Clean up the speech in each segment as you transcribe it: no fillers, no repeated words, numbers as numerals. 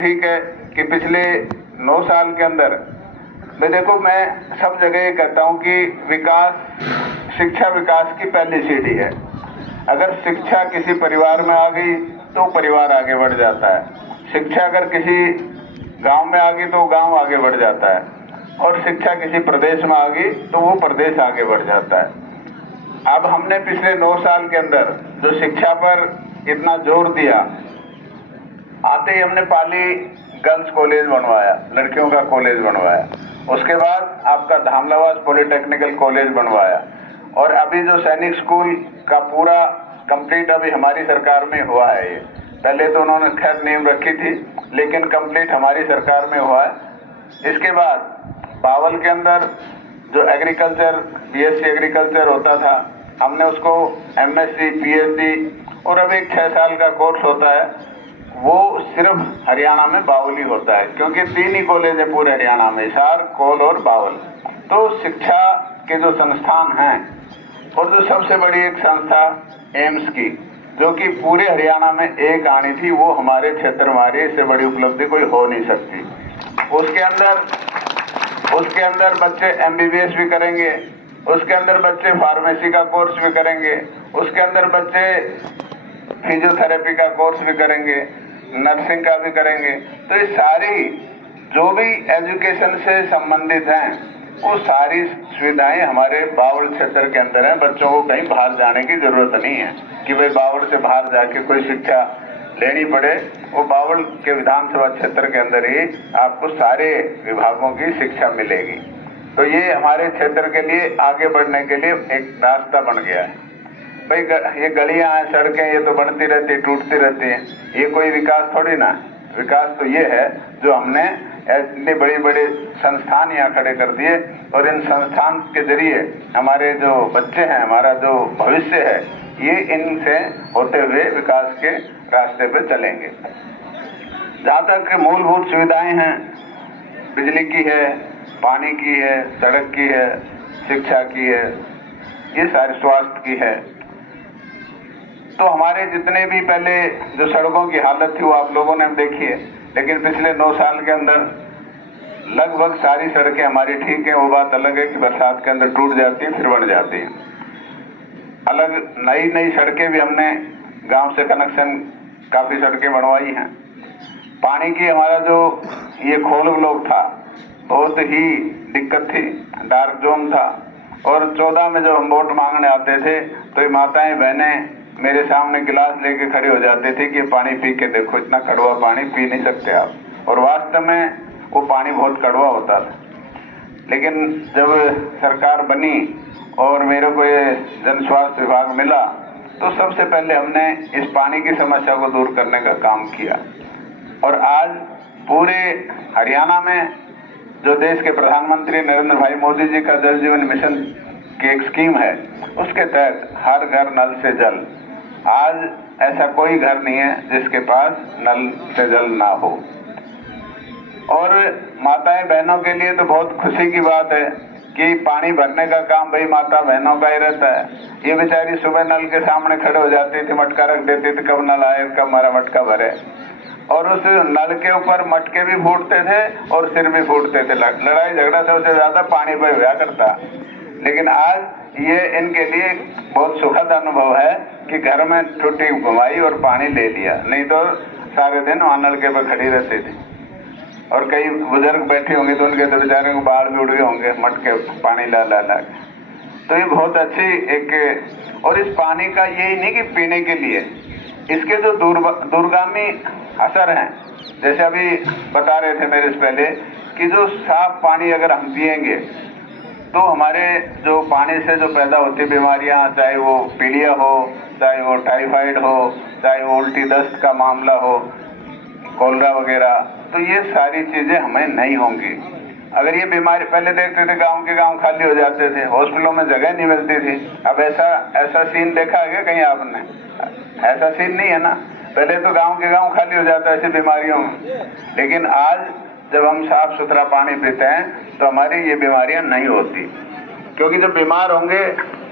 ठीक है कि पिछले 9 साल के अंदर देखो, मैं सब जगह ये कहता हूँ कि शिक्षा विकास की पहली सीढ़ी है। अगर शिक्षा किसी परिवार में आ गई तो परिवार आगे बढ़ जाता है। शिक्षा अगर किसी गांव में आ गई तो गांव आगे बढ़ जाता है, और शिक्षा किसी प्रदेश में आ गई तो वो प्रदेश आगे बढ़ जाता है। अब हमने पिछले 9 साल के अंदर जो शिक्षा पर इतना जोर दिया, आते ही हमने पाली गर्ल्स कॉलेज बनवाया, लड़कियों का कॉलेज बनवाया। उसके बाद आपका धामलावास पॉलिटेक्निकल कॉलेज बनवाया, और अभी जो सैनिक स्कूल का पूरा कंप्लीट अभी हमारी सरकार में हुआ है। ये पहले तो उन्होंने खैर नींव रखी थी, लेकिन कंप्लीट हमारी सरकार में हुआ है। इसके बाद बावल के अंदर जो एग्रीकल्चर बीएससी एग्रीकल्चर होता था, हमने उसको एमएससी पीएचडी और अब एक 6 साल का कोर्स होता है, वो सिर्फ हरियाणा में बावल ही होता है, क्योंकि 3 ही कॉलेज है पूरे हरियाणा में, हिसार, कोल और बावल। तो शिक्षा के जो संस्थान हैं, और जो सबसे बड़ी एक संस्था एम्स की, जो कि पूरे हरियाणा में एक आनी थी, वो हमारे क्षेत्र में इससे बड़ी उपलब्धि कोई हो नहीं सकती। उसके अंदर बच्चे एमबीबीएस भी करेंगे, उसके अंदर बच्चे फार्मेसी का कोर्स भी करेंगे, उसके अंदर बच्चे फिजियोथेरेपी का कोर्स भी करेंगे, नर्सिंग का भी करेंगे। तो ये सारी जो भी एजुकेशन से संबंधित हैं, वो सारी सुविधाएं हमारे बावल क्षेत्र के अंदर हैं। बच्चों को कहीं बाहर जाने की जरूरत नहीं है कि भाई बावल से बाहर जाके कोई शिक्षा लेनी पड़े। वो बावल के विधानसभा क्षेत्र के अंदर ही आपको सारे विभागों की शिक्षा मिलेगी। तो ये हमारे क्षेत्र के लिए आगे बढ़ने के लिए एक रास्ता बन गया है। भाई ये गलियां हैं, सड़कें, ये तो बनती रहती, टूटती रहती हैं, ये कोई विकास थोड़ी ना। विकास तो ये है जो हमने इतने बड़े बड़े संस्थान यहाँ खड़े कर दिए, और इन संस्थान के जरिए हमारे जो बच्चे हैं, हमारा जो भविष्य है, ये इनसे होते हुए विकास के रास्ते पे चलेंगे। जहाँ तक मूलभूत सुविधाएं हैं, बिजली की है, पानी की है, सड़क की है, शिक्षा की है, ये सारी, स्वास्थ्य की है। तो हमारे जितने भी पहले जो सड़कों की हालत थी वो आप लोगों ने देखी है, लेकिन पिछले 9 साल के अंदर लगभग सारी सड़कें हमारी ठीक है। वो बात अलग है कि बरसात के अंदर टूट जाती है, फिर बन जाती है। अलग नई सड़कें भी हमने गांव से कनेक्शन काफी सड़कें बनवाई हैं। पानी की हमारा जो ये खोल ब्लॉक था, बहुत ही दिक्कत थी, डार्क जोन था, और 14 में जब हम वोट मांगने आते थे तो ये माताएं बहनें मेरे सामने गिलास लेके खड़ी हो जाती थी कि पानी पी के देखो, इतना कड़वा पानी पी नहीं सकते आप। और वास्तव में वो पानी बहुत कड़वा होता था। लेकिन जब सरकार बनी और मेरे को ये जन स्वास्थ्य विभाग मिला, तो सबसे पहले हमने इस पानी की समस्या को दूर करने का काम किया। और आज पूरे हरियाणा में जो देश के प्रधानमंत्री नरेंद्र भाई मोदी जी का जल जीवन मिशन की एक स्कीम है, उसके तहत हर घर नल से जल। आज ऐसा कोई घर नहीं है जिसके पास नल से जल ना हो। और माताएं बहनों के लिए तो बहुत खुशी की बात है कि पानी भरने का काम भाई माता बहनों का ही रहता है। ये बेचारी सुबह नल के सामने खड़े हो जाती थी, मटका रख देती थी, कब नल आए, कब हमारा मटका भरे। और उस नल के ऊपर मटके भी फूटते थे और सिर भी फूटते थे। लड़ाई झगड़ा सबसे ज्यादा पानी पर हुआ करता। लेकिन आज ये इनके लिए बहुत सुखद अनुभव है कि घर में टूटी घुमाई और पानी ले लिया, नहीं तो सारे दिन वहां नलके पर खड़ी रहती थी। और कई बुजुर्ग बैठे होंगे तो उनके तो बेचारे को बाल भी उड़ गए होंगे मटके पानी ला ला ला। तो ये बहुत अच्छी एक, और इस पानी का यही नहीं कि पीने के लिए, इसके जो दूरगामी असर हैं, जैसे अभी बता रहे थे मेरे से पहले कि जो साफ पानी अगर हम पिएंगे तो हमारे जो पानी से जो पैदा होती बीमारियां, चाहे वो पीलिया हो, चाहे वो टाइफाइड हो, चाहे वो उल्टी दस्त का मामला हो, कोलरा वगैरह, तो ये सारी चीजें हमें नहीं होंगी। अगर ये बीमारी, पहले देखते थे गांव के गांव खाली हो जाते थे, हॉस्पिटलों में जगह नहीं मिलती थी। अब ऐसा सीन देखा है क्या कहीं आपने? ऐसा सीन नहीं है ना। पहले तो गांव के गांव खाली हो जाता है ऐसी बीमारियों में। लेकिन आज जब हम साफ सुथरा पानी पीते हैं तो हमारी ये बीमारियां नहीं होती। क्योंकि जब बीमार होंगे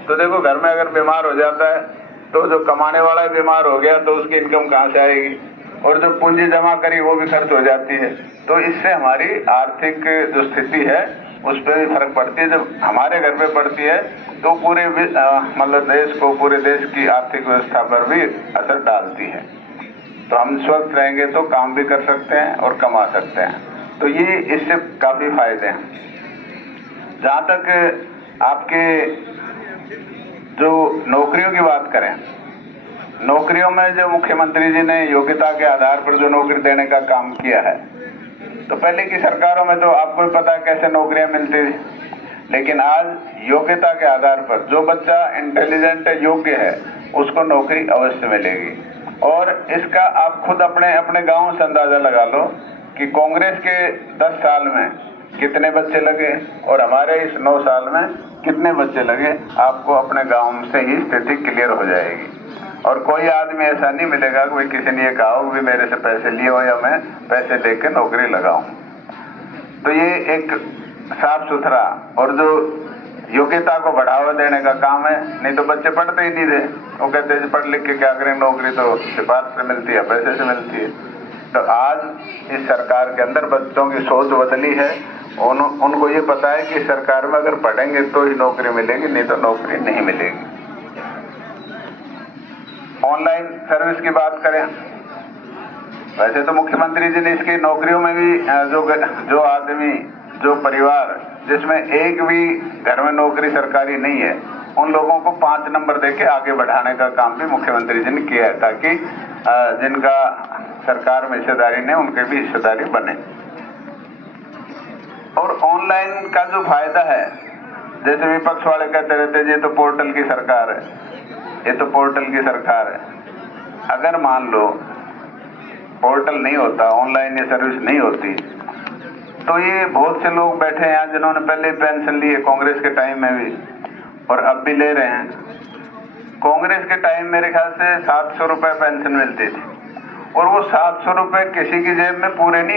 तो देखो, घर में अगर बीमार हो जाता है तो जो कमाने वाला बीमार हो गया तो उसकी इनकम कहाँ से आएगी? और जो पूंजी जमा करी वो भी खर्च हो जाती है। तो इससे हमारी आर्थिक जो स्थिति है उस पर भी फर्क पड़ती है। जब हमारे घर पे पड़ती है तो पूरे मतलब देश को, पूरे देश की आर्थिक व्यवस्था पर भी असर डालती है। तो हम स्वस्थ रहेंगे तो काम भी कर सकते हैं और कमा सकते हैं। तो ये इससे काफी फायदे हैं। जहाँ तक आपके जो नौकरियों की बात करें, नौकरियों में जो मुख्यमंत्री जी ने योग्यता के आधार पर जो नौकरी देने का काम किया है, तो पहले की सरकारों में तो आपको भी पता है कैसे नौकरियां मिलती थी, लेकिन आज योग्यता के आधार पर जो बच्चा इंटेलिजेंट है, योग्य है, उसको नौकरी अवश्य मिलेगी। और इसका आप खुद अपने अपने गांव से अंदाजा लगा लो कि कांग्रेस के 10 साल में कितने बच्चे लगे और हमारे इस 9 साल में कितने बच्चे लगे। आपको अपने गांव से ही स्थिति क्लियर हो जाएगी। और कोई आदमी ऐसा नहीं मिलेगा कि किसी ने ये कहा भी मेरे से पैसे लिए हो या मैं पैसे दे के नौकरी लगाऊं। तो ये एक साफ सुथरा और जो योग्यता को बढ़ावा देने का काम है। नहीं तो बच्चे पढ़ते ही नहीं थे, वो कहते हैं पढ़ लिख के क्या करें, नौकरी तो सिफारिश से मिलती है, पैसे से मिलती है। तो आज इस सरकार के अंदर बच्चों की सोच बदली है। उनको ये पता है कि सरकार में अगर पढ़ेंगे तो ही नौकरी मिलेगी, नहीं तो नौकरी नहीं मिलेगी। ऑनलाइन सर्विस की बात करें, वैसे तो मुख्यमंत्री जी ने इसकी नौकरियों में भी जो आदमी, जो परिवार जिसमें एक भी घर में नौकरी सरकारी नहीं है, उन लोगों को 5 नंबर देके आगे बढ़ाने का काम भी मुख्यमंत्री जी ने किया है, ताकि जिनका सरकार में हिस्सेदारी नहीं उनके भी हिस्सेदारी बने। और ऑनलाइन का जो फायदा है, जैसे विपक्ष वाले कहते रहते हैं ये तो पोर्टल की सरकार है, ये तो पोर्टल की सरकार है। अगर मान लो पोर्टल नहीं होता, ऑनलाइन ये सर्विस नहीं होती, तो ये बहुत से लोग बैठे हैं यहाँ जिन्होंने पहले पेंशन ली है कांग्रेस के टाइम में भी और अब भी ले रहे हैं। कांग्रेस के टाइम मेरे ख्याल से 700 रुपए पेंशन मिलती थी और वो 700 रुपए किसी की जेब में पूरे नहीं